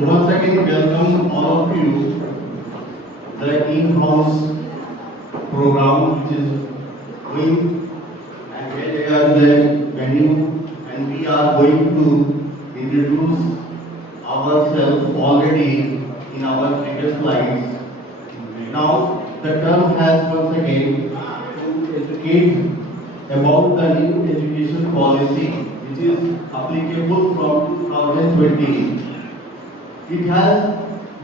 So once again, welcome all of you the in-house program which is going and where they are the venue and we are going to introduce ourselves already in our previous slides. Now the term has once again to educate about the new education policy which is applicable from 2020. It has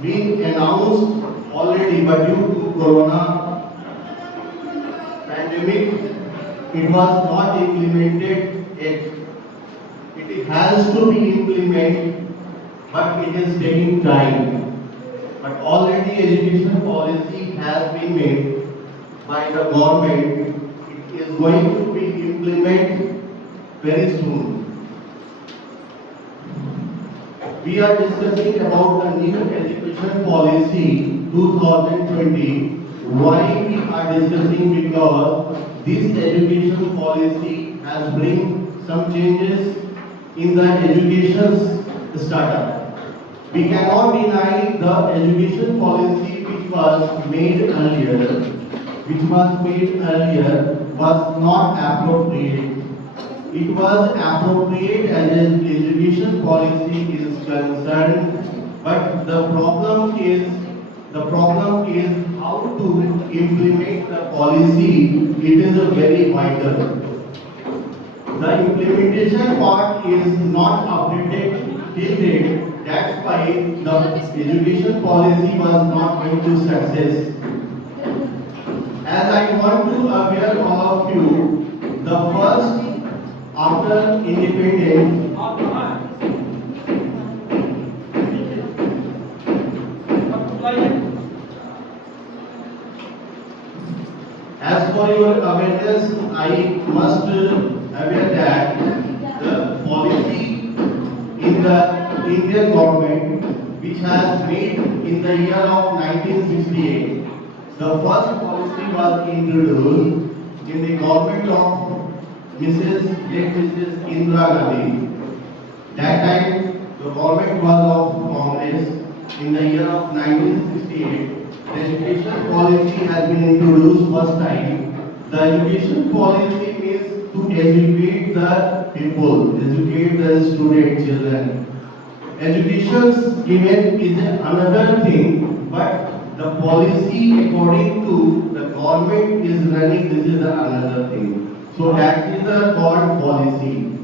been announced already, but due to Corona pandemic, it was not implemented yet. It has to be implemented, but it is taking time. But already education policy has been made by the government. It is going to be implemented very soon. We are discussing about the new education policy 2020. Why we are discussing? Because this education policy has bring some changes in the education startup. We cannot deny the education policy which was made earlier, was not appropriate. It was appropriate as an education policy is concerned, but the problem is how to implement the policy. It is a very vital. The implementation part is not updated till date. That's why the education policy was not going to success. As I want to aware all of you, the first after independence, as for your awareness, I must aware that the policy in the Indian government, which has made in the year of 1968, the first policy was introduced in the government of Mrs. Indira Gandhi. That time, the government was of Congress. In the year of 1968, the education policy has been introduced first time. The education policy means to educate the people, educate the student children. Education given is another thing, but the policy according to the government is running, this is another thing. So that is the called policy.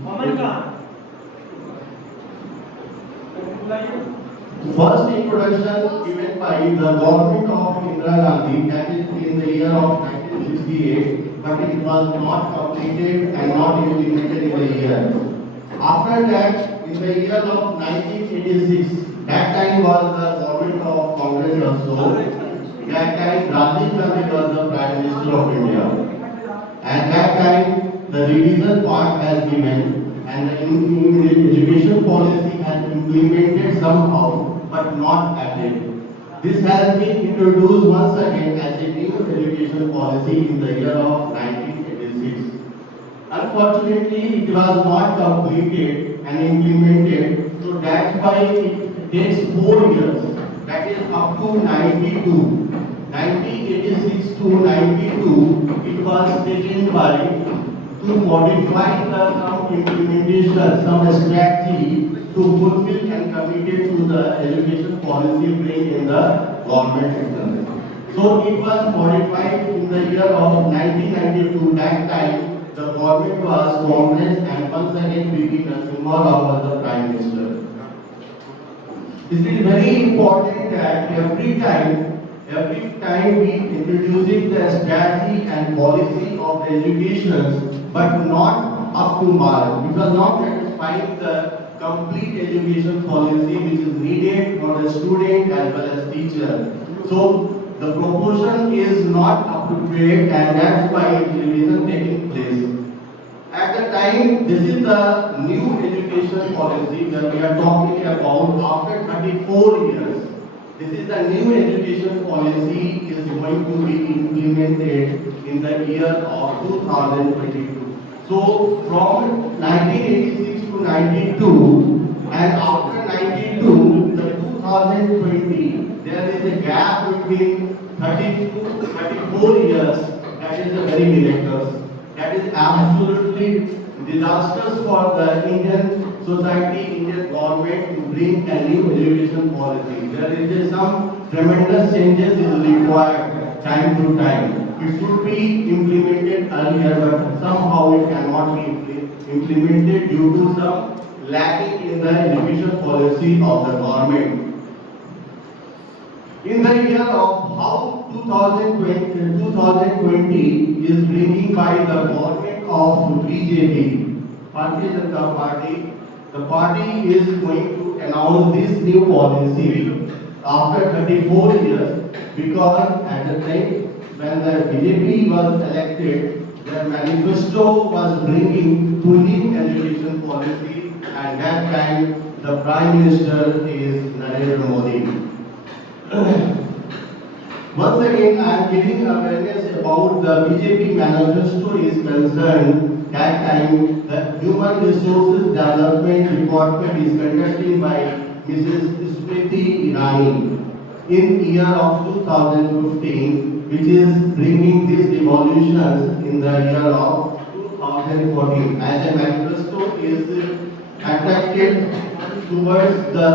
First introduction given by the government of Indira Gandhi, that is in the year of 1968, but it was not completed and not implemented in the year. After that, in the year of 1986, that time was the government of Congress also. That time Rajiv Gandhi was the Prime Minister of India. At that time, the revision part has given and the education policy has implemented somehow, but not added. This has been introduced once again as a new education policy in the year of 1986. Unfortunately, it was not completed and implemented, so that's why it takes 4 years, that is up to 92. 1986 to 92, it was taken by to modify the some implementation, some strategy to fulfill and committed to the education policy bring in the government system. So it was modified in the year of 1992. That time the government was Congress and once again B.P. Narasimha Rao was the Prime Minister. It is very important that every time we introducing the strategy and policy of the education, but not up to mark. We are not satisfying the complete education policy which is needed for the student as well as teacher. So the proportion is not appropriate and that's why revision taking place. At the time, this is the new education policy that we are talking about after 34 years. This is the new education policy is going to be implemented in the year of 2022. So from 1986 to 92 and after 92, the 2020, there is a gap between 32 to 34 years. That is a very miraculous. That is absolutely disastrous for the Indian society, Indian government to bring a new education policy. There is some tremendous changes is required time to time. It should be implemented earlier, but somehow it cannot be implemented due to some lacking in the education policy of the government. In the year of how 2020 is bringing by the government of BJP, Bharatiya Janata Party, the party is going to announce this new policy after 34 years because at the time when the BJP was elected, their manifesto was bringing to new education policy and that time the Prime Minister is Narendra Modi. Once again, I am giving awareness about the BJP manifesto is concerned. That time, the Human Resources Development Department is conducted by Mrs. Smriti Irani in year of 2015, which is bringing these revolutions in the year of 2014. As a manifesto is attracted towards the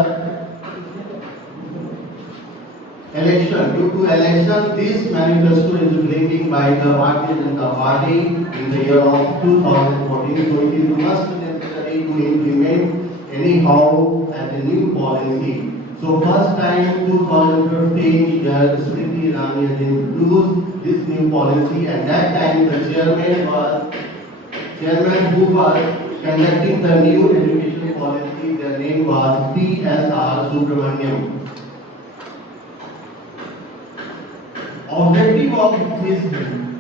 election. Due to election, this manifesto is bringing by the Bharatiya Janata Party in the year of 2014. So it is must necessary to implement anyhow as a new policy. So first time 2015, Smriti Irani has introduced this new policy, and that time the chairman who was conducting the new education policy. Their name was P.S.R. Subramaniam. Objective of this,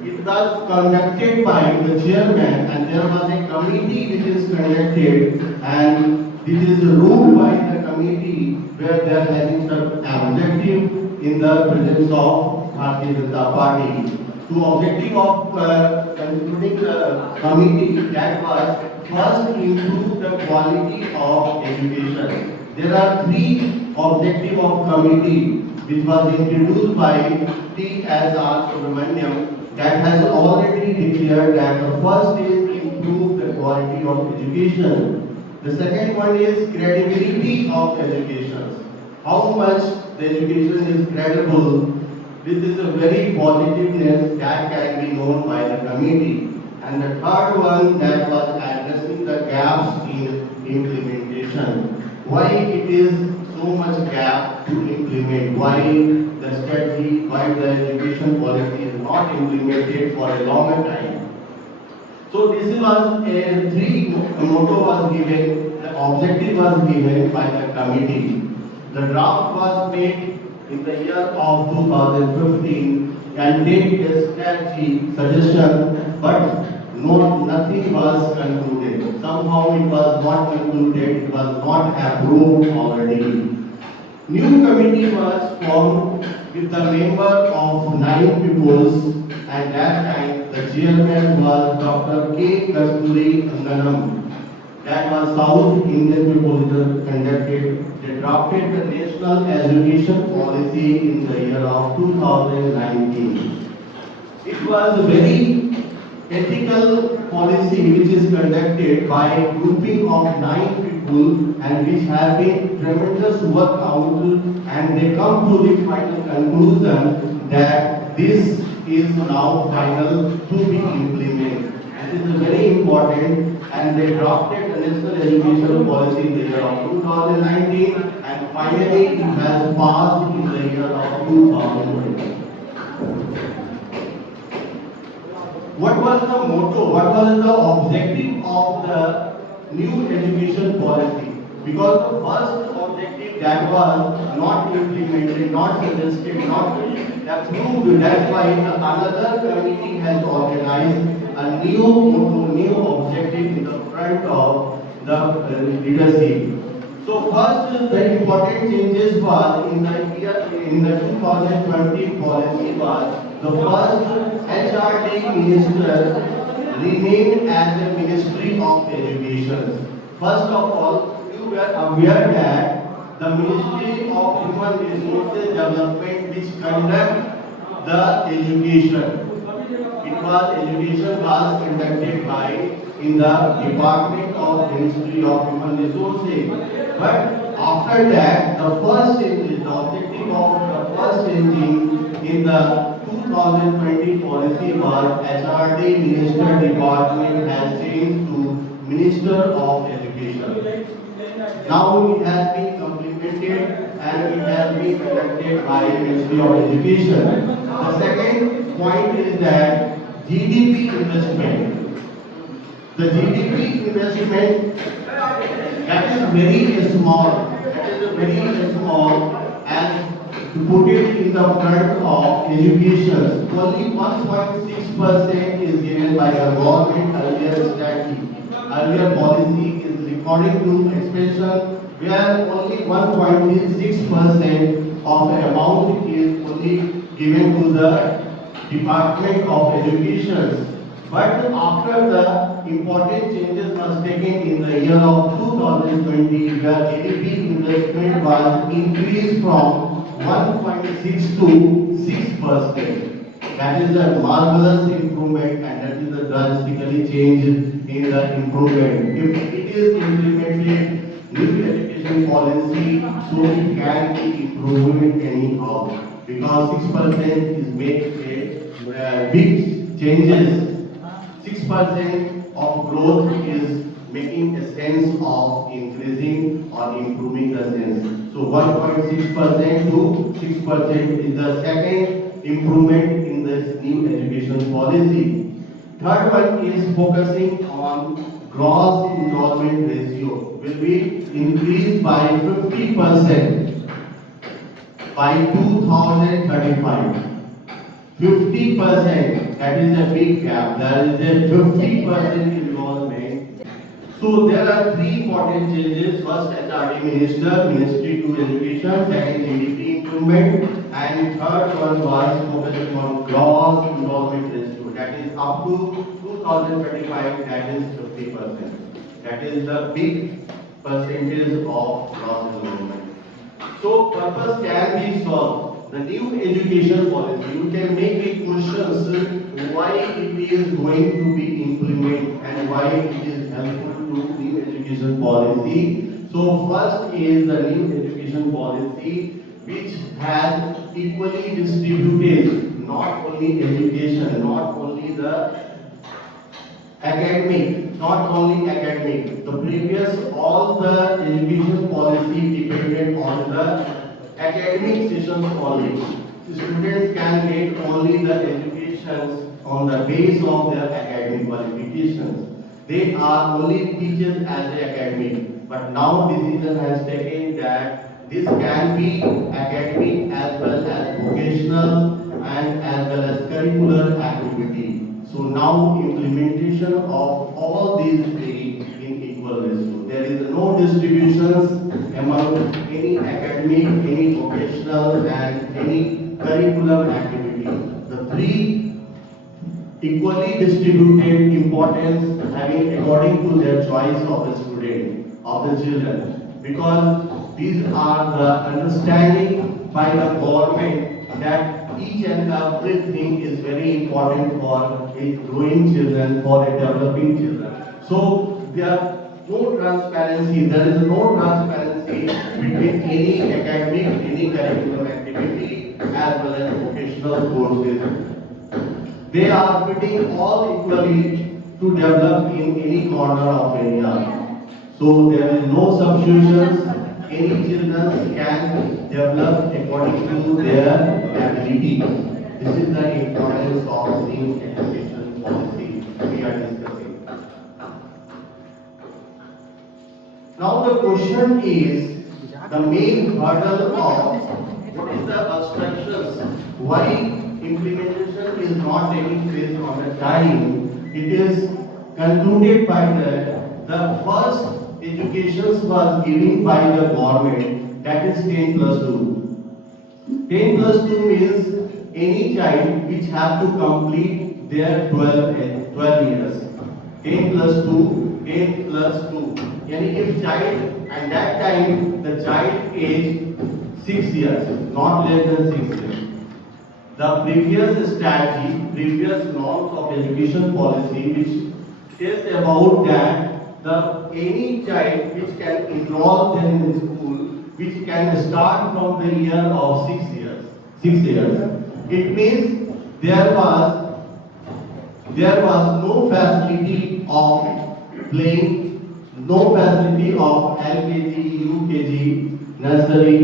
it was conducted by the chairman and there was a committee which is conducted and this is ruled by the committee where they are having some objective in the presence of Bharatiya Janata Party. So objective of concluding the committee that was first improve the quality of education. There are three objectives of committee which was introduced by T.S.R. Subramaniam that has already declared that the first is improve the quality of education. The second one is credibility of education. How much the education is credible. This is a very positiveness that can be known by the committee. And the third one that was addressing the gaps in implementation. Why it is so much gap to implement? Why the strategy, why the education policy is not implemented for a longer time? So this was a three motto was given, the objective was given by the committee. The draft was made in the year of 2015 and take a strategy suggestion, but nothing was concluded. Somehow it was not concluded, it was not approved already. New committee was formed with the member of 9 peoples and that time the chairman was Dr. K. Kasturi Anganam. That was South Indian people conducted. They drafted the National Education Policy in the year of 2019. It was a very ethical policy which is conducted by a grouping of 9 people and which have been tremendous work out and they come to the final conclusion that this is now final to be implemented. And this is very important and they drafted the National Education Policy in the year of 2019 and finally it has passed in the year of 2020. What was the motto, what was the objective of the new education policy? Because the first objective that was not implemented, not suggested, not approved, that's why another committee has organized a new motto, new objective in the front of the leadership. So first, the important changes was in the 2020 policy was the first HRD minister renamed as the Ministry of Education. First of all, you were aware that the Ministry of Human Resources Development which conduct the education. Education was conducted by in the Department of Ministry of Human Resources. But after that, the first change, the objective of the first changing in the 2020 policy was HRD Minister Department has changed to Minister of Education. Now it has been complemented and it has been conducted by Ministry of Education. The second point is that GDP investment. The GDP investment that is very small. That is very small and to put it in the front of education. Only 1.6% is given by the government earlier study. Earlier policy is according to expansion where only 1.6% of the amount is only given to the Department of Education. But after the important changes was taken in the year of 2020, where GDP investment was increased from 1.6 to 6%. That is a marvelous improvement and that is a drastically change in the improvement. If it is implemented, new education policy, so it can be improved anyhow. Because 6% is make a big changes. 6% of growth is making a sense of increasing or improving the sense. So 1.6% to 6% is the second improvement in this new education policy. Third one is focusing on gross enrollment ratio will be increased by 50% by 2035. 50%, that is a big gap. There is a 50% involvement. So there are three important changes. First, HRD Minister, Ministry to Education, second GDP improvement, and third one was focusing on gross enrollment ratio. That is up to 2035, that is 50%. That is the big percentage of gross enrollment. So purpose can be solved. The new education policy, you can make a questions why it is going to be implemented and why it is helpful to new education policy. So first is the new education policy which has equally distributed not only education, not only the academic, not only academic. The previous all the education policy depended on the academic sessions only. Students can get only the education on the base of their academic qualifications. They are only teachers as a academic. But now decision has taken that this can be academic as well as vocational and as well as curricular activity. So now implementation of all these three in equal ratio. There is no distributions among any academic, any vocational and any curriculum activity. The three equally distributed importance having according to their choice of the student, of the children. Because these are the understanding by the government that each and everything is very important for a growing children, for a developing children. So there no transparency, there is no transparency between any academic, any curriculum activity as well as vocational courses. They are fitting all equally to develop in any corner of India. So there is no substitutions. Any children can develop according to their ability. This is the importance of new education policy we are discussing. Now the question is the main hurdle of what is the obstructions? Why implementation is not taking place on the time? It is concluded by the first education was given by the government, that is 10 plus 2. 10 plus 2 means any child which have to complete their 12 years. 10 plus 2, 10 plus 2. यानी if child at that time the child age 6 years, not less than 6 years. The previous strategy, previous norms of education policy, which is about that the any child which can enroll them in school, which can start from the year of 6 years. 6 years. It means there was no facility of playing, no facility of LKG, UKG, nursery.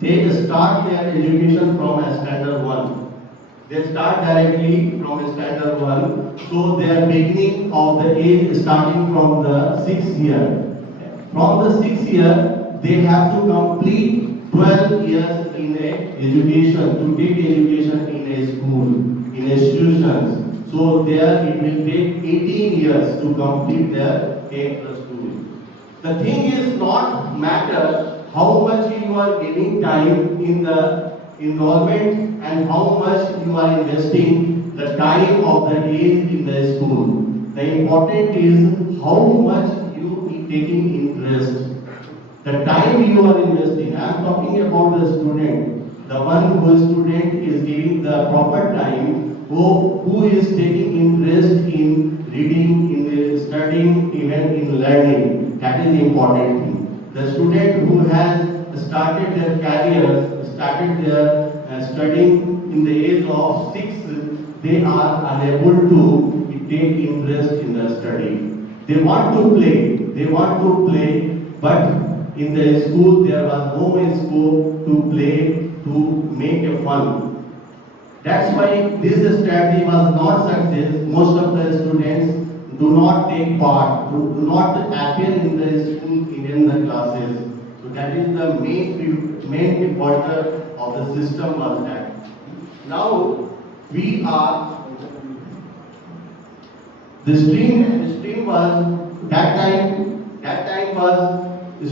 They start their education from a standard 1. They start directly from a standard 1. So their beginning of the age starting from the 6th year. From the 6th year, they have to complete 12 years in a education, to take education in a school, in institutions. So there it will take 18 years to complete their 8 plus 2. The thing is not matter how much you are giving time in the enrollment and how much you are investing the time of the age in the school. The important is how much you are taking interest. The time you are investing. I am talking about the student. The one who is student is giving the proper time, who is taking interest in reading, in studying, even in learning. That is the important thing. The student who has started their careers, started their studying in the age of 6, they are unable to take interest in the study. They want to play, but in the school there was no scope to play, to make a fun. That's why this strategy was not success. Most of the students do not take part, do not appear in the school, in the classes. So that is the main factor of the system was that. Now we are the stream was that time was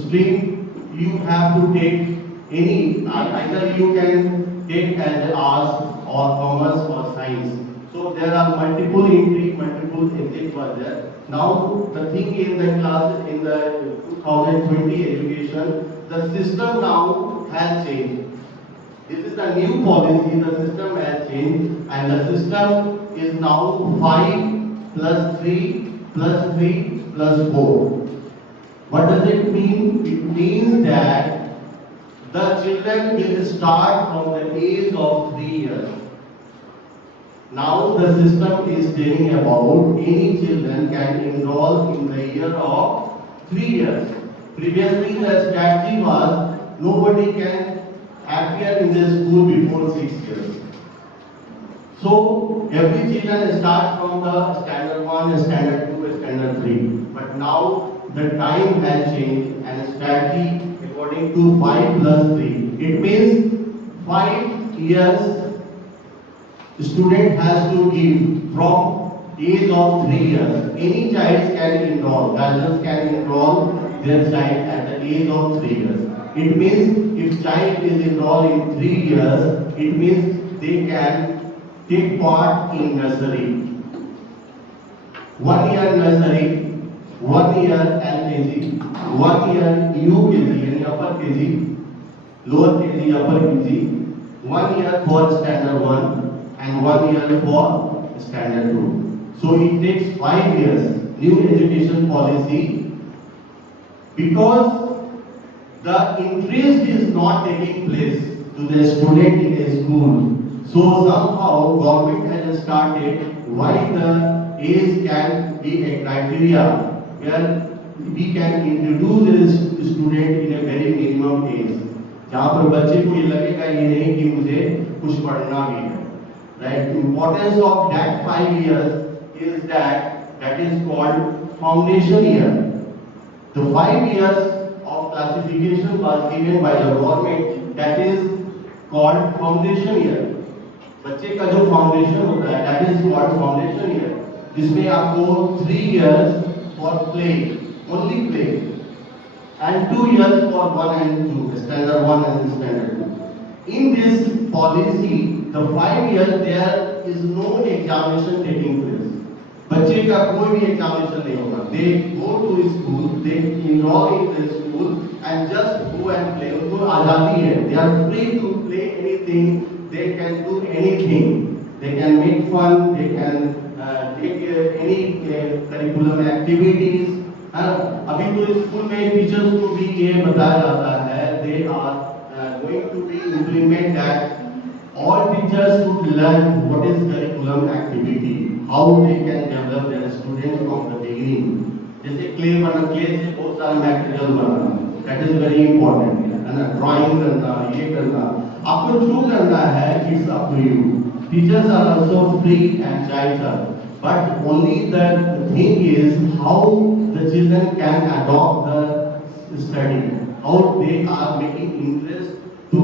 stream. You have to take any, either you can take as arts or commerce or science. So there are multiple entry, multiple exit was there. Now the thing in the class, in the 2020 education, the system now has changed. This is the new policy, the system has changed, and the system is now 5 plus 3 plus 3 plus 4. What does it mean? It means that the children will start from the age of 3 years. Now the system is telling about any children can enroll in the year of 3 years. Previously the strategy was nobody can appear in the school before 6 years. So every children start from the standard 1, standard 2, standard 3. But now the time has changed and strategy according to 5 plus 3. It means 5 years student has to give from age of 3 years. Any child can enroll, guardians can enroll their child at the age of 3 years. It means if child is enrolled in 3 years, it means they can take part in nursery. 1 year nursery, 1 year LKG, 1 year UKG, yani upper KG, lower KG, upper KG, 1 year for standard 1 and 1 year for standard 2. So it takes 5 years. New education policy, because the interest is not taking place to the student in a school. So somehow government has started why the age can be a criteria where we can introduce a student in a very minimum age. जहाँ पर बच्चे को ये लगेगा ये नहीं कि मुझे कुछ पढ़ना भी है. Right? Importance of that 5 years is that is called foundation year. The 5 years of classification was given by the government, that is called foundation year. बच्चे का जो फाउंडेशन होता है that is called foundation year, जिसमें आपको 3 years for play, only play, and 2 years for 1 and 2, standard 1 and standard 2. In this policy, the 5 years there is no examination taking place. बच्चे का कोई भी examination नहीं होगा. They go to school, they enroll in the school and just go and play. उनको आजादी है. They are free to play anything. They can do anything. They can make fun. They can take any curriculum activities. अभी तो school में teachers को भी ये बताया जाता है. They are going to be implement that all teachers should learn what is curriculum activity, how they can develop their students from the beginning. जैसे क्ले से बहुत सारा material banana, that is very important, है ना. Drawing करना, ये करना, आपको जो करना है, it's up to you. Teachers are also free and child are, but only the thing is how the children can adopt the study, how they are making interest to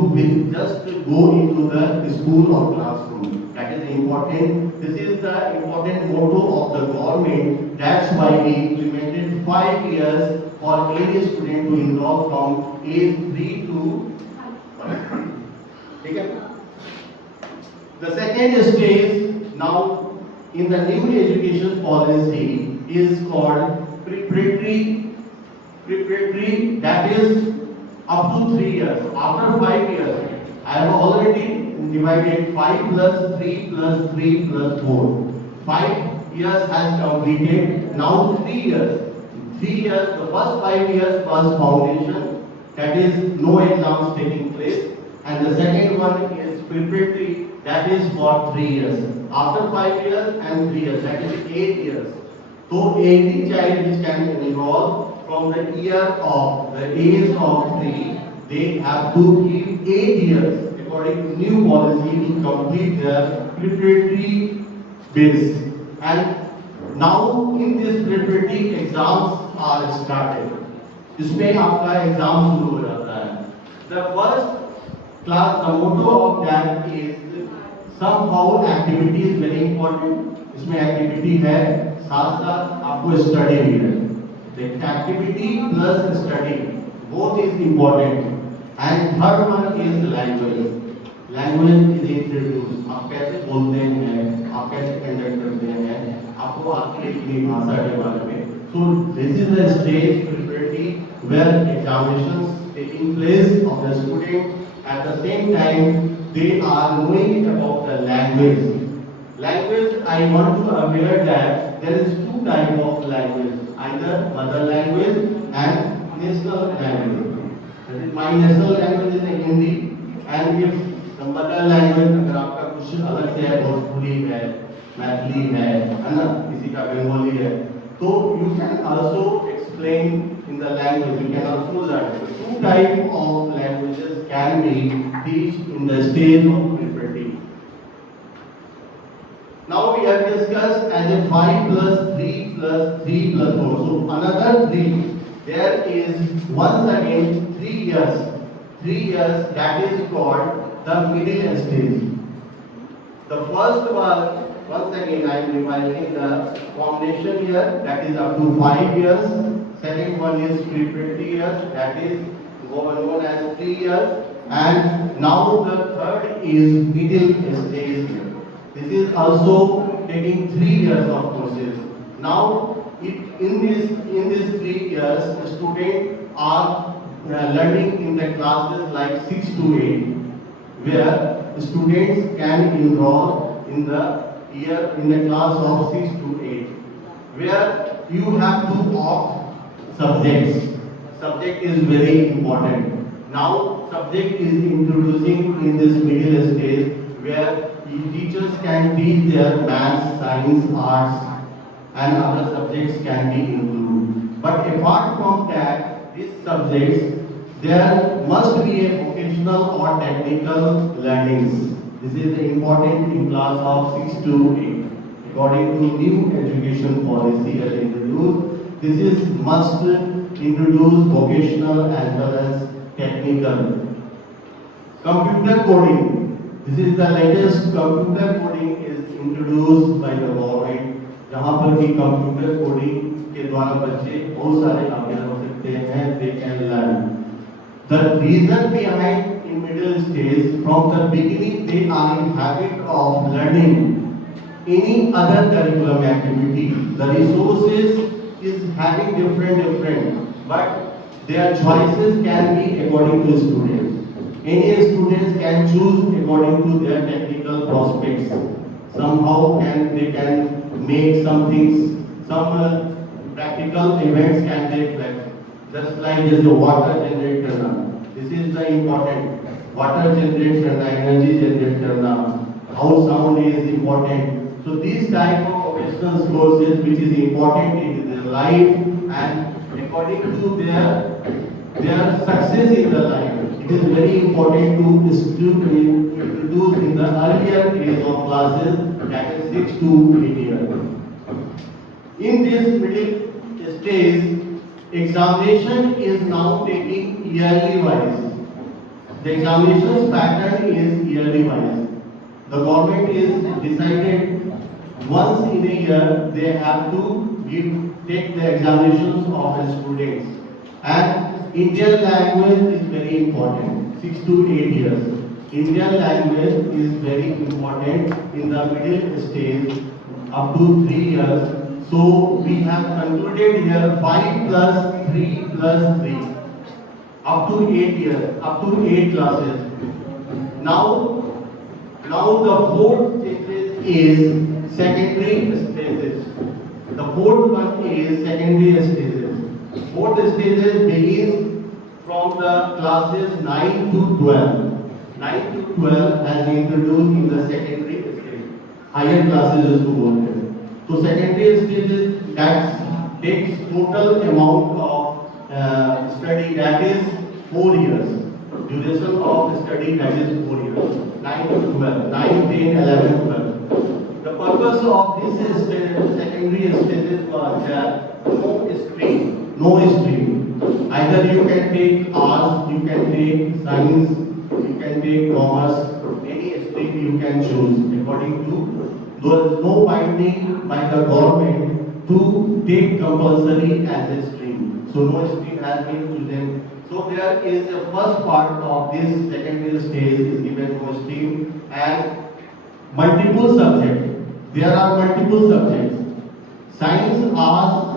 just go into the school or classroom. That is important. This is the important motto of the government. That's why we implemented 5 years for any student to enroll from age 3 to. Okay. The second stage now in the new education policy is called preparatory. That is up to 3 years. After 5 years, I have already divided 5 plus 3 plus 3 plus 4. 5 years has completed. Now 3 years. 3 years. The first 5 years was foundation. That is no exams taking place. And the second one is preparatory. That is for 3 years. After 5 years and 3 years, that is 8 years. So any child which can enroll from the age of 3, they have to give 8 years according to new policy to complete their preparatory base. And now in this preparatory exams are started. इसमें आपका exam शुरू हो जाता है. The first class, the motto of that is somehow activity is very important. इसमें activity है, साथ साथ आपको स्टडी भी है. The activity plus study, both is important. And third one is language. Language is introduced. आप कैसे बोलते हैं, आप कैसे कंडक्ट करते हैं, आपको आपकी अपनी भाषा के बारे में. So this is the stage preparatory where examinations taking place of the student. At the same time, they are knowing about the language. Language, I want to aware that there is 2 types of language, either mother language and national language. That is, my national language is Hindi, and if the mother language अगर आपका कुछ अलग से है, भोजपुरी है, मैथिली है ना, किसी का बंगाली है, तो you can also explain in the language. You can also learn. So 2 types of languages can be teach in the stage of preparatory. Now we have discussed as a 5 plus 3 plus 3 plus 4. So another 3. There is once again 3 years. 3 years, that is called the middle stage. The first one, once again I am revising the foundation year, that is up to 5 years. Second one is preparatory years, that is known as 3 years. And now the third is middle stage. This is also taking 3 years of courses. Now, in this 3 years, the students are learning in the classes like 6 to 8, where the students can enroll in the class of 6 to 8, where you have to opt subjects. Subject is very important. Now, subject is introducing in this middle stage, where teachers can teach their maths, science, arts, and other subjects can be included. But apart from that, these subjects, there must be a vocational or technical learnings. This is important in class of 6 to 8. According to new education policy as introduced, this is must introduce vocational as well as technical. Computer coding. This is the latest computer coding is introduced by the government. जहाँ पर भी computer coding के द्वारा बच्चे बहुत सारे aware हो सकते हैं. They can learn. The reason behind in middle stage, from the beginning they are in habit of learning any other curriculum activity. The resources is having different. but their choices can be according to students. Any students can choose according to their technical prospects. Somehow they can make some things, some practical events can take place. Just like this, the water generator now. This is the important water generator, the energy generator now. How sound is important. So these type of professional courses which is important in their life and according to their success in the life. It is very important to introduce in the earlier age of classes, that is 6 to 8 years. In this middle stage, examination is now taking yearly wise. The examinations pattern is yearly wise. The government is decided once in a year they have to take the examinations of the students. And Indian language is very important, 6 to 8 years. Indian language is very important in the middle stage up to 3 years. So we have concluded here 5 plus 3 plus 3 up to 8 years, up to 8 classes. Now the fourth stages is secondary stages. The fourth one is secondary stages. Fourth stages begins from the classes 9 to 12. 9 to 12 has been introduced in the secondary stage. Higher classes is to work. So secondary stages that takes total amount of study, that is 4 years. Duration of study, that is 4 years. 9 to 12, 9, 10, 11, 12. The purpose of this secondary stages was no stream. Either you can take arts, you can take science, you can take commerce, any stream you can choose according to. There is no binding by the government to take compulsory as a stream. So no stream has been chosen. So there is the first part of this secondary stage is given no stream and multiple subjects. There are multiple subjects. Science, arts,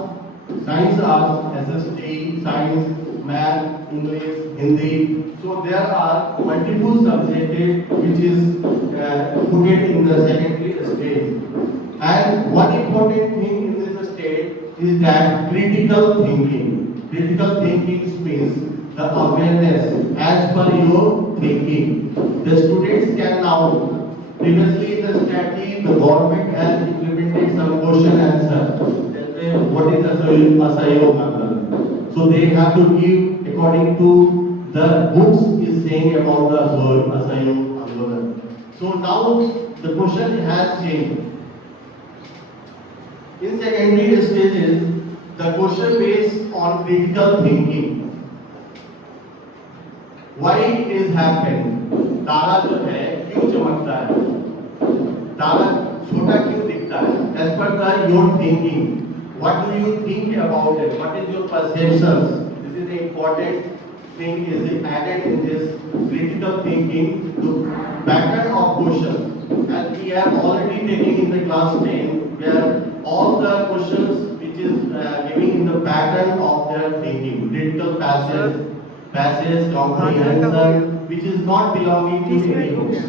SST, science, math, English, Hindi. So there are multiple subjects which is put in the secondary stage. And one important thing in this stage is that critical thinking. Critical thinking means the awareness as per your thinking. The students can now, previously in the study, the government has implemented some question answer. What is asayog method? So they have to give according to the books is saying about the asayog method. So now the question has changed. In secondary stages, the question based on critical thinking. Why it is happened? तारा जो है क्यों चमकता है? तारा छोटा क्यों दिखता है? As per your thinking. What do you think about it? What is your perceptions? This is the important thing is added in this critical thinking to pattern of questions. As we have already taken in the class 10, where all the questions which is giving in the pattern of their thinking, critical passage, comprehension, which is not belonging to any books.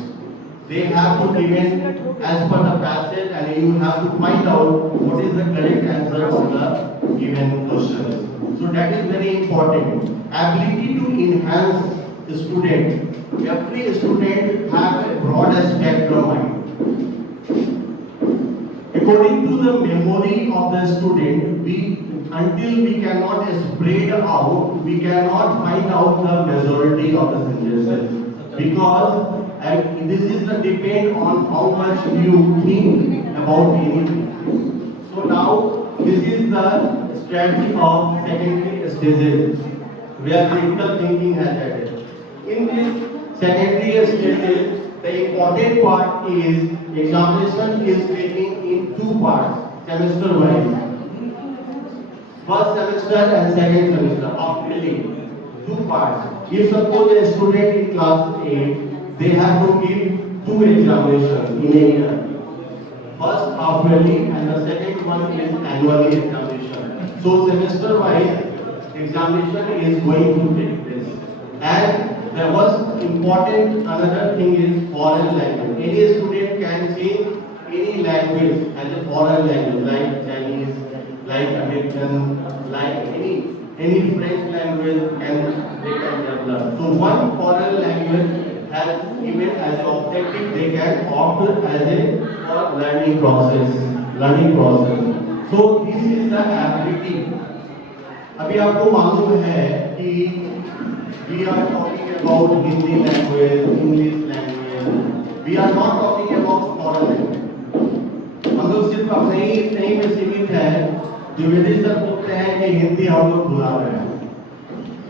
They have to given as per the passage and you have to find out what is the correct answer of the given question. So that is very important. Ability to enhance the student. Every student have a broad spectrum mind. According to the memory of the student, until we cannot spread out, we cannot find out the majority of the sentences. Because this is the depend on how much you think about anything. So now this is the strategy of secondary stages where critical thinking has added. In this secondary stages, the important part is examination is taken in two parts, semester wise. First semester and second semester, half-yearly, two parts. If suppose a student in class 8, they have to give two examinations in a year. First half-yearly and the second one is annually examination. So semester wise, examination is going to take place. And there was important another thing is foreign language. Any student can change any language as a foreign language, like Chinese, like American, like any French language can they can develop. So one foreign language has given as an objective they can opt as a for learning process. Learning process. So this is the ability. अभी आपको मालूम है कि we are talking about Hindi language, English language. We are not talking about foreign language. हम लोग सिर्फ अपने ही नहीं में सीमित है। द्विवेदी सर बोलते हैं कि हिंदी हम लोग भुला रहे हैं।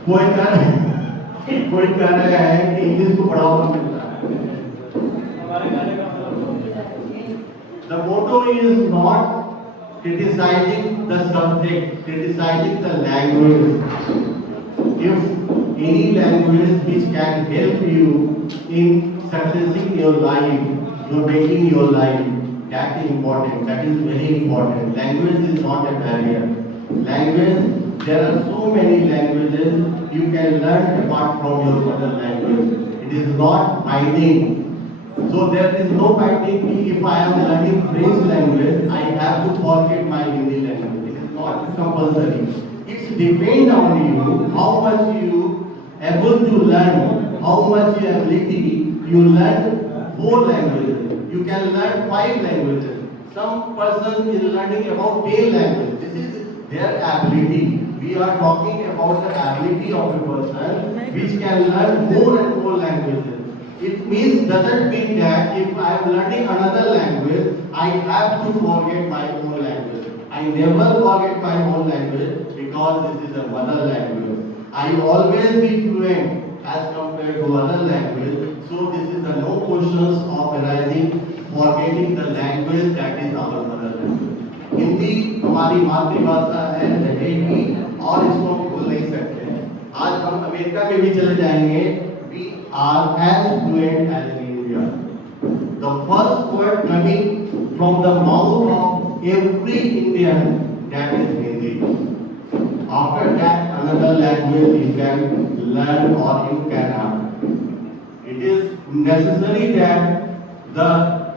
कोई कह रहे हैं कि इंग्लिश को बढ़ावा मिलता है। The motto is not criticizing the subject, criticizing the language. If any language which can help you in successing your life, you're making your life, that is important, that is very important. Language is not a barrier. Language, there are so many languages you can learn apart from your mother language. It is not binding. So there is no binding. If I am learning French language, I have to forget my Hindi language. It is not compulsory. It depends on you, how much you able to learn, how much your ability, you learn 4 languages. You can learn 5 languages. Some person is learning about 10 languages. This is their ability. We are talking about the ability of a person which can learn more and more languages. It doesn't mean that if I am learning another language, I have to forget my own language. I never forget my own language because this is a mother language. I always be fluent as compared to other language. So this is the no questions of arising forgetting the language that is our mother language. Hindi हमारी मातृभाषा है, रहेगी और इसको हम भूल नहीं सकते हैं। आज हम अमेरिका में भी चले जाएंगे, we are as fluent as in India. The first word coming from the mouth of every Indian, that is Hindi. After that, another language you can learn or you cannot. It is necessary that the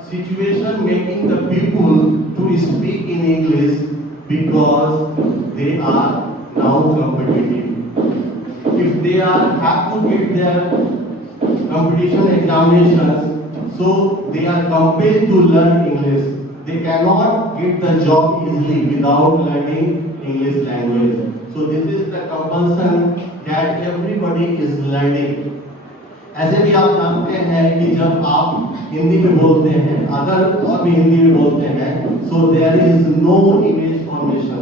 situation making the people to speak in English because they are now competitive. If they have to get their competition examinations, so they are compelled to learn English. They cannot get the job easily without learning English language. So this is the compulsion that everybody is learning. ऐसे भी आप जानते हैं कि जब आप हिंदी में बोलते हैं, अदर और भी हिंदी में बोलते हैं, so there is no image formation.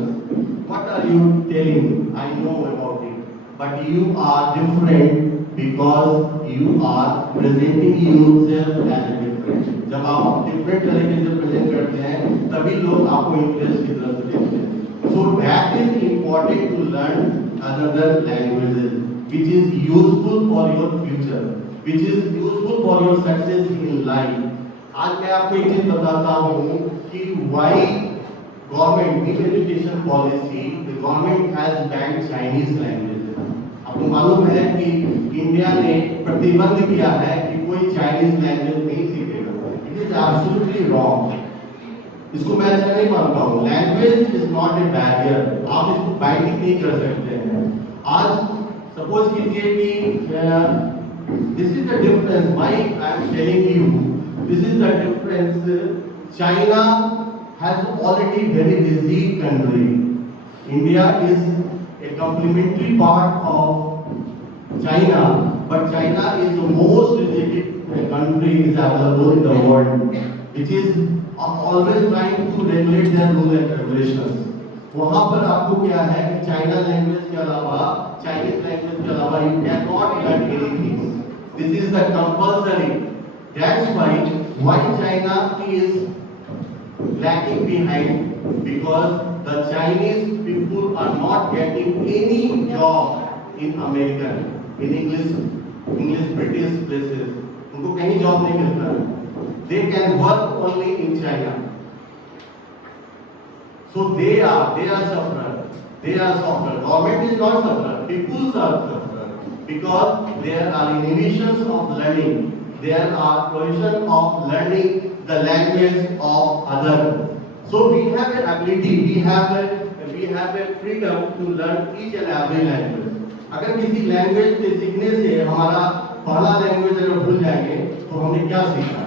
What are you telling? I know about it, but you are different because you are presenting yourself as a different. जब आप different तरीके से present करते हैं, तभी लोग आपको इंग्लिश की तरफ से देखते हैं. So that is important to learn another languages, which is useful for your future, which is useful for your success in life. आज मैं आपको एक चीज बताता हूँ कि why government in education policy the government has banned Chinese languages. आपको मालूम है कि इंडिया ने प्रतिबंध किया है कि कोई चाइनीज लैंग्वेज नहीं सीखेगा. It is absolutely wrong. इसको मैं अच्छा नहीं मानता हूँ. Language is not a barrier. आप इसको बाइंडिंग नहीं कर सकते हैं. आज सपोज कीजिए कि this is the difference. Why I am telling you this is the difference. China has already very busy country. India is a complementary part of China, but China is the most rigid country is available in the world, which is always trying to regulate their rules and regulations. वहाँ पर आपको क्या है कि China language के अलावा, Chinese language के अलावा you cannot learn anything. This is the compulsory. That's why China is lagging behind, because the Chinese people are not getting any job in American, in English British places. उनको कहीं job नहीं मिलता. They can work only in China. So they are sufferer. They are sufferer. Government is not sufferer. peoples are suffer because there are inhibitions of learning. There are provision of learning the language of other. So we have an ability, we have a freedom to learn each and every language. अगर किसी language के सीखने से हमारा पहला language अगर भूल जाएंगे तो हमने क्या सीखा?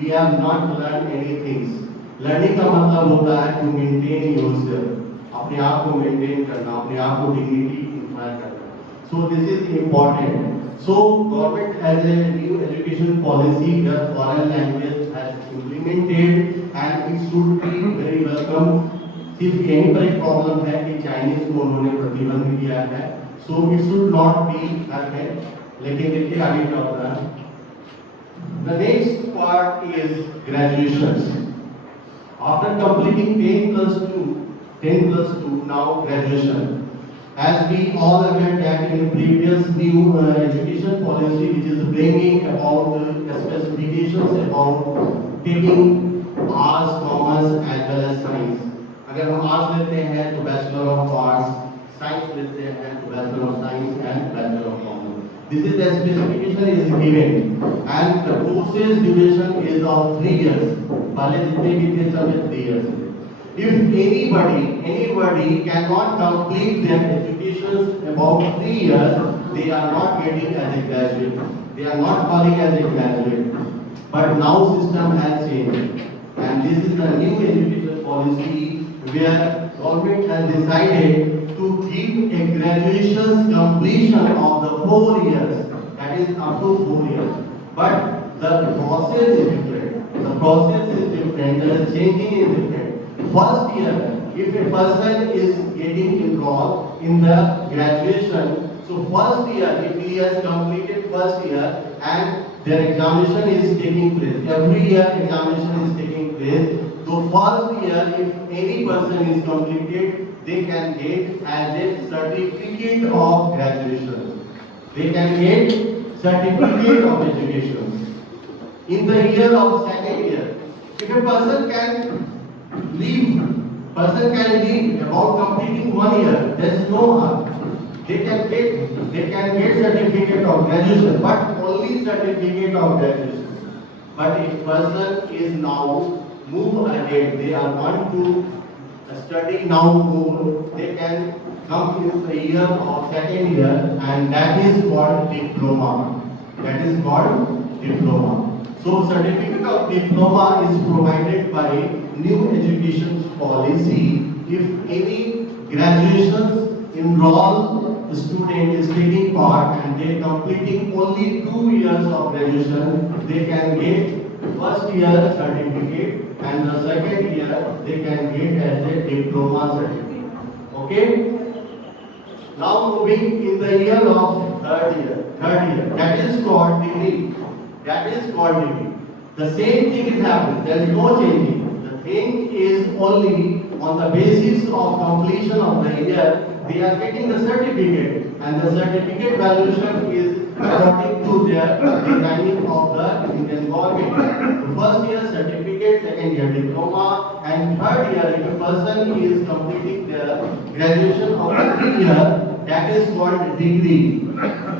We have not learned anything. Learning का मतलब होता है to maintain yourself, अपने आप को मेंटेन करना, अपने आप को डिग्निटी इंस्पायर करना. So this is important. So government has a new education policy that foreign language has implemented and it should be very welcome. सिर्फ यहीं पर एक प्रॉब्लम है कि चाइनीज को उन्होंने प्रतिबंध किया है, so it should not be happened. लेकिन देखिए आगे क्या होता है. The next part is graduations. After completing 10 plus 2, now graduation. As we all aware that in previous new education policy which is bringing about specifications about taking arts, commerce as well as science. अगर हम arts लेते हैं तो bachelor of arts, science लेते हैं तो bachelor of science and bachelor of commerce. This is the specification is given and the courses duration is of 3 years. पहले जितने भी थे सब 3 years. If anybody cannot complete their education about 3 years, they are not getting as a graduate. They are not calling as a graduate. But now system has changed, and this is the new education policy where government has decided to give a graduation completion of the 4 years. That is up to 4 years. But the process is different. The process is different. The changing is different. First year, if a person is getting enrolled in the graduation, so first year, if he has completed first year and their examination is taking place, every year examination is taking place, so first year, if any person is completed, they can get as a certificate of graduation. They can get certificate of education. In the year of second year, if a person can leave about completing 1 year, there is no harm. They can get certificate of graduation, but only certificate of graduation. But if person is now move ahead, they are want to study now more, they can come in the year of second year, and that is called diploma. That is called diploma. So certificate of diploma is provided by new education policy. If any graduations enroll student is taking part and they completing only 2 years of graduation, they can get first year certificate and the second year they can get as a diploma certificate. Okay? Now moving in the year of third year, that is called degree. That is called degree. The same thing is happening. There is no changing. The thing is only on the basis of completion of the year, they are getting the certificate, and the certificate valuation is according to their designing of the Indian government. The first year certificate, second year diploma, and third year if a person is completing their graduation of 3 year, that is called degree,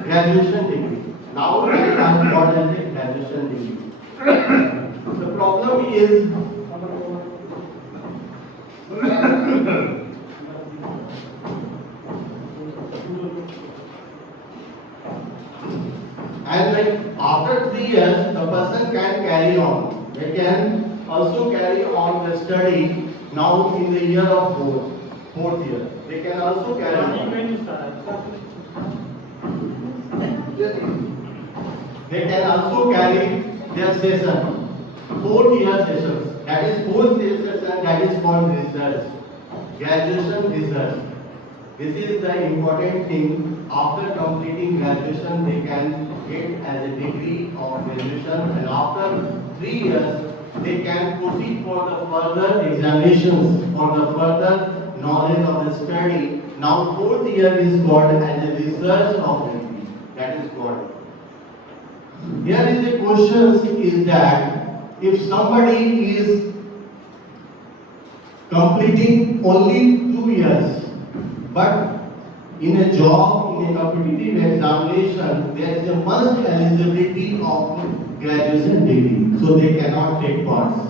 graduation degree. Now they are called as a graduation degree. The problem is and like after 3 years, the person can carry on. They can also carry on the study now in the year of fourth year. They can also carry on. They can also carry their session, 4-year sessions. That is 4th session. That is called research, graduation research. This is the important thing. After completing graduation, they can get as a degree of graduation, and after 3 years, they can proceed for the further examinations, for the further knowledge of the study. Now, 4th year is called as a research of degree. That is called. Here is the question: is that if somebody is completing only 2 years, but In a job, in a competitive examination, there is a must eligibility of graduation degree. So they cannot take parts.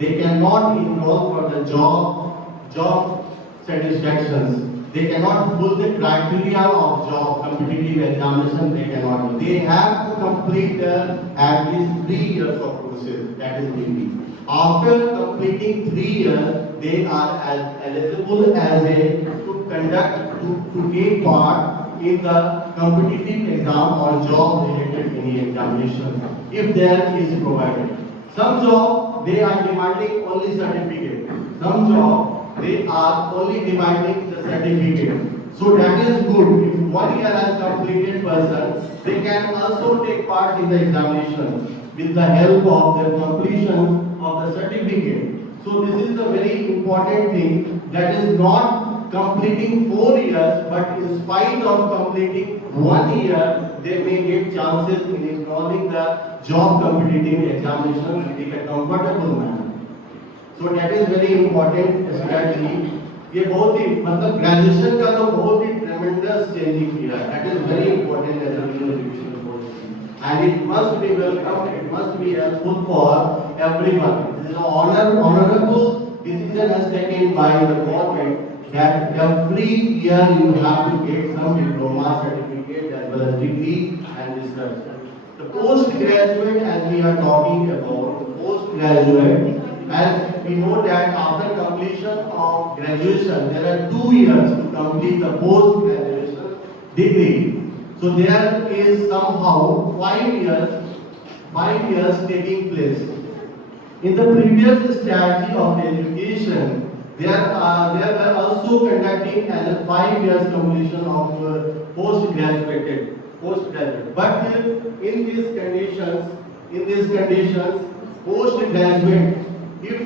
They cannot enroll for the job satisfactions. They cannot fulfill the criteria of job competitive examination. They cannot do. They have to complete at least 3 years of process. That is degree. After completing 3 years, they are as eligible as a to conduct to take part in the competitive exam or job related any examination if there is provided. Some job they are demanding only certificate. Some job they are only demanding the certificate. So that is good. If 1 year has completed person, they can also take part in the examination with the help of the completion of the certificate. So this is the very important thing, that is not completing 4 years, but in spite of completing 1 year, they may get chances in enrolling the job competitive examination in a comfortable manner. So that is very important strategy. ये बहुत ही मतलब graduation का तो बहुत ही ट्रेमेंडस changing किया है. That is very important as a new education policy, and it must be welcome. It must be helpful for everyone. This is an honorable decision has taken by the government that every year you have to get some diploma certificate as well as degree and research. The postgraduate, as we are talking about, postgraduate, as we know that after completion of graduation, there are 2 years to complete the post-graduation degree. So there is somehow 5 years taking place. In the previous strategy of education, they were also conducting as a 5 years completion of postgraduate. But in these conditions, postgraduate, if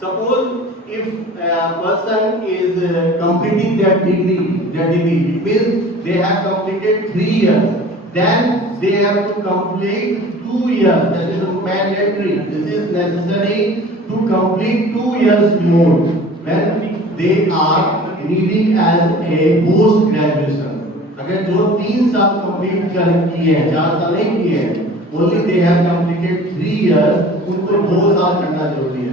suppose if a person is completing their degree, it means they have completed 3 years. Then they have to complete 2 years. That is mandatory. This is necessary to complete 2 years more when they are needing as a post graduation. अगर जो 3 साल complete कर किए हैं, 4 साल नहीं किए हैं, only they have completed 3 years, उनको 2 साल करना जरूरी है.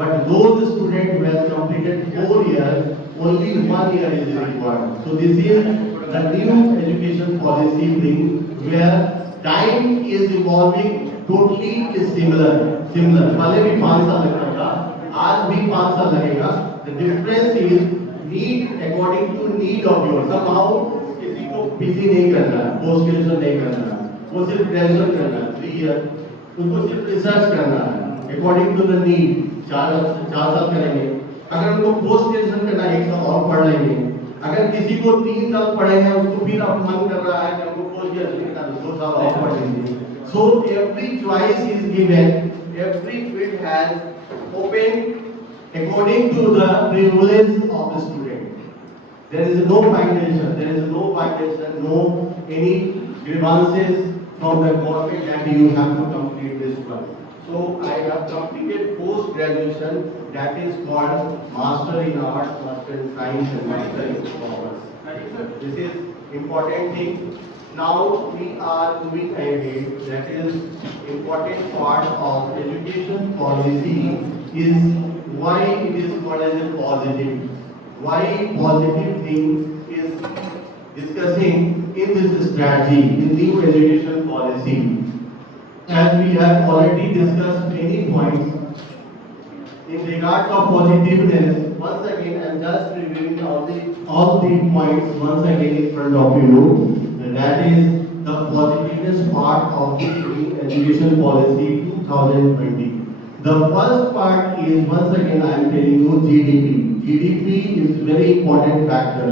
But those students who have completed 4 years, only 1 year is required. So this is the new education policy bring where time is evolving totally is similar. पहले भी 5 साल लगता था, आज भी 5 साल लगेगा. The difference is need according to need of yours. Somehow किसी को busy नहीं करना है, post graduation नहीं करना है, वो सिर्फ graduation करना है 3 years, उनको सिर्फ research करना है according to the need. 4 साल करेंगे. अगर उनको पोस्ट ग्रेजुएशन करना है 1 साल और पढ़ लेंगे. अगर किसी को 3 साल पढ़े हैं उसको फिर अब मन कर रहा है कि हमको पोस्ट ग्रेजुएशन करना है 2 साल और पढ़ लेंगे. So every choice is given. Every field has open according to the privilege of the student. There is no violation, no any grievances from the government that you have to complete this one. So I have completed post graduation, that is called Master in Arts, Master in Science and Master in Commerce. This is important thing. Now we are moving ahead. That is important part of education policy is why it is called as a positive. Why positive thing is discussing in this strategy, in new education policy. As we have already discussed many points in regards of positiveness, once again I am just reviewing all the points once again in front of you. And that is the positiveness part of the new education policy 2020. The first part is once again I am telling you GDP. GDP is very important factor.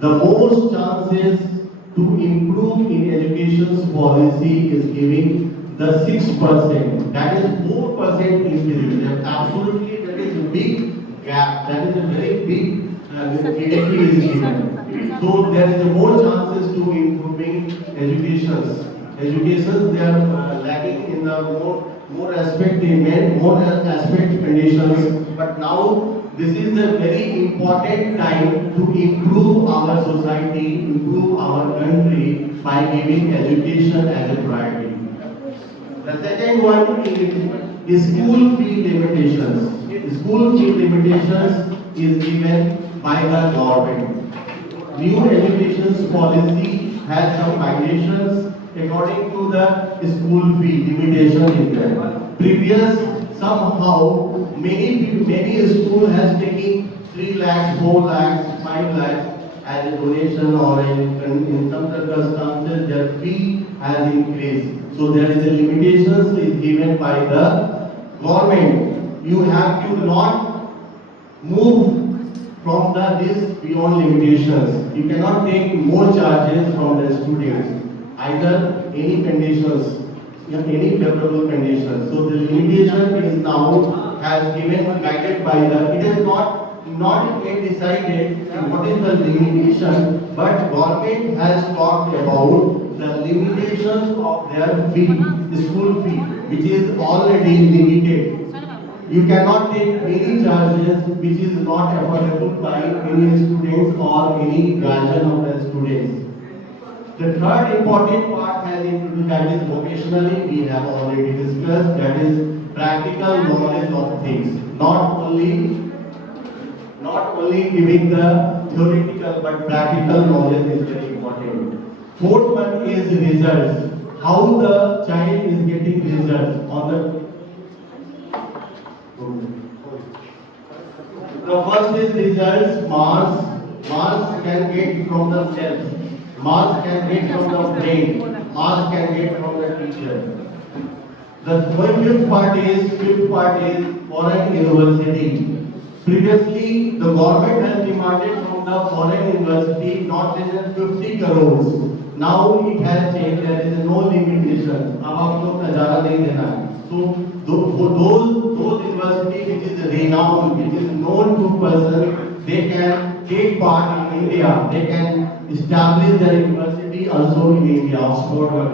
The most chances to improve in education policy is giving the 6%, that is 4% increase. Absolutely, that is a big gap. That is a very big GDP is given. So there is more chances to improving education. They are lacking in the more aspect conditions. But now This is a very important time to improve our society, improve our country by giving education as a priority. The second one is school fee limitations. School fee limitations is given by the government. New education policy has some violations according to the school fee limitation in there. Previous somehow many school has taken 3 lakhs, 4 lakhs, 5 lakhs as a donation or in some circumstances their fee has increased. So there is a limitations is given by the government. You have to not move from this beyond limitations. You cannot take more charges from the students, either any conditions, any favorable conditions. So the limitation is now has given guided by the. It is not yet decided what is the limitation, but government has talked about the limitations of their fee, school fee, which is already limited. You cannot take any charges which is not affordable by any students or any guardian of the students. The third important part has introduced, that is vocationally we have already discussed, that is practical knowledge of things. Not only giving the theoretical but practical knowledge is very important. Fourth one is results. How the child is getting results on the first is results, marks can get from the cells, marks can get from the brain, marks can get from the teacher. The fifth part is foreign university. Previously, the government has demanded from the foreign university not less than 50 crores. Now it has changed. There is no limitation. अब आप लोग का ज़्यादा नहीं देना है. So for those university which is renowned, which is known to person, they can take part in India. They can establish their university also in India, Oxford.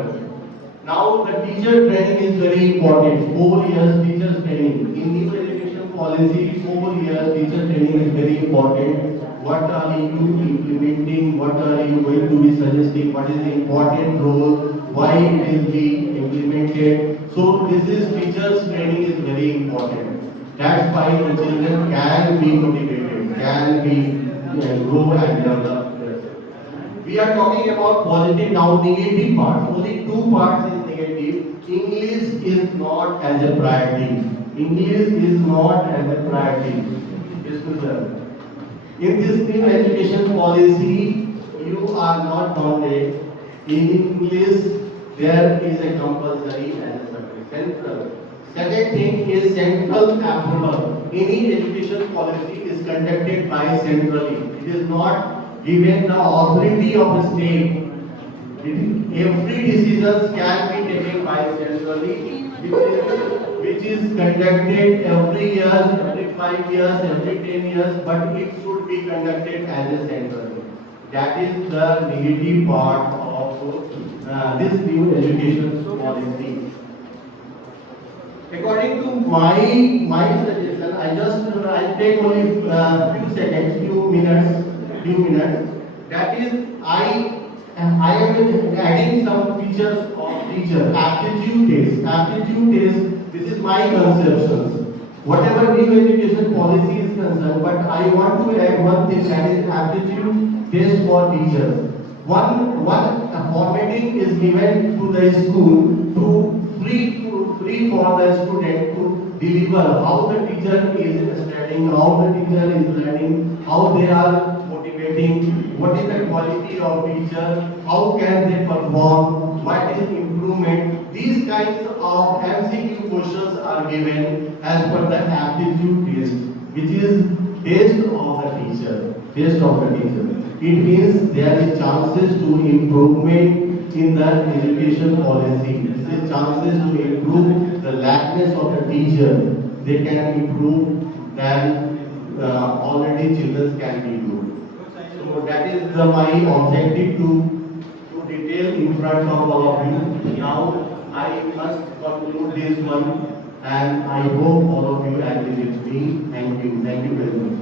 Now the teacher training is very important. 4 years teacher training. In new education policy, 4 years teacher training is very important. What are you implementing? What are you going to be suggesting? What is the important role? Why it will be implemented? So this is teachers training is very important. That's why the children can be motivated, can be grow and develop. We are talking about positive, now negative parts. Only 2 parts is negative. English is not as a priority. English is not as a priority. Yes, sir. In this new education policy, you are not bounded. In English, there is a compulsory as a subject. Central. Second thing is central approval. Any education policy is conducted by centrally. It is not given the authority of the state. Every decision can be taken by centrally, which is conducted every year, every 5 years, every 10 years, but it should be conducted as a centrally. That is the negative part of this new education policy. According to my suggestion, I take only few seconds, few minutes. That is, I am adding some features of teacher. Aptitude test. This is my conceptions. Whatever new education policy is concerned, but I want to add one thing, that is aptitude test for teachers. One formatting is given to the school to free for the student to deliver how the teacher is studying, how the teacher is learning, how they are motivating, what is the quality of teacher, how can they perform, what is improvement. These kinds of MCQ questions are given as per the aptitude test, which is test of the teacher. It means there is chances to improvement in the education policy. There is chances to improve the lackness of the teacher. They can improve than already children can be do. So that is my objective to detail in front of all of you. Now I must conclude this one. And I hope all of you agree with me. Thank you. Thank you very much.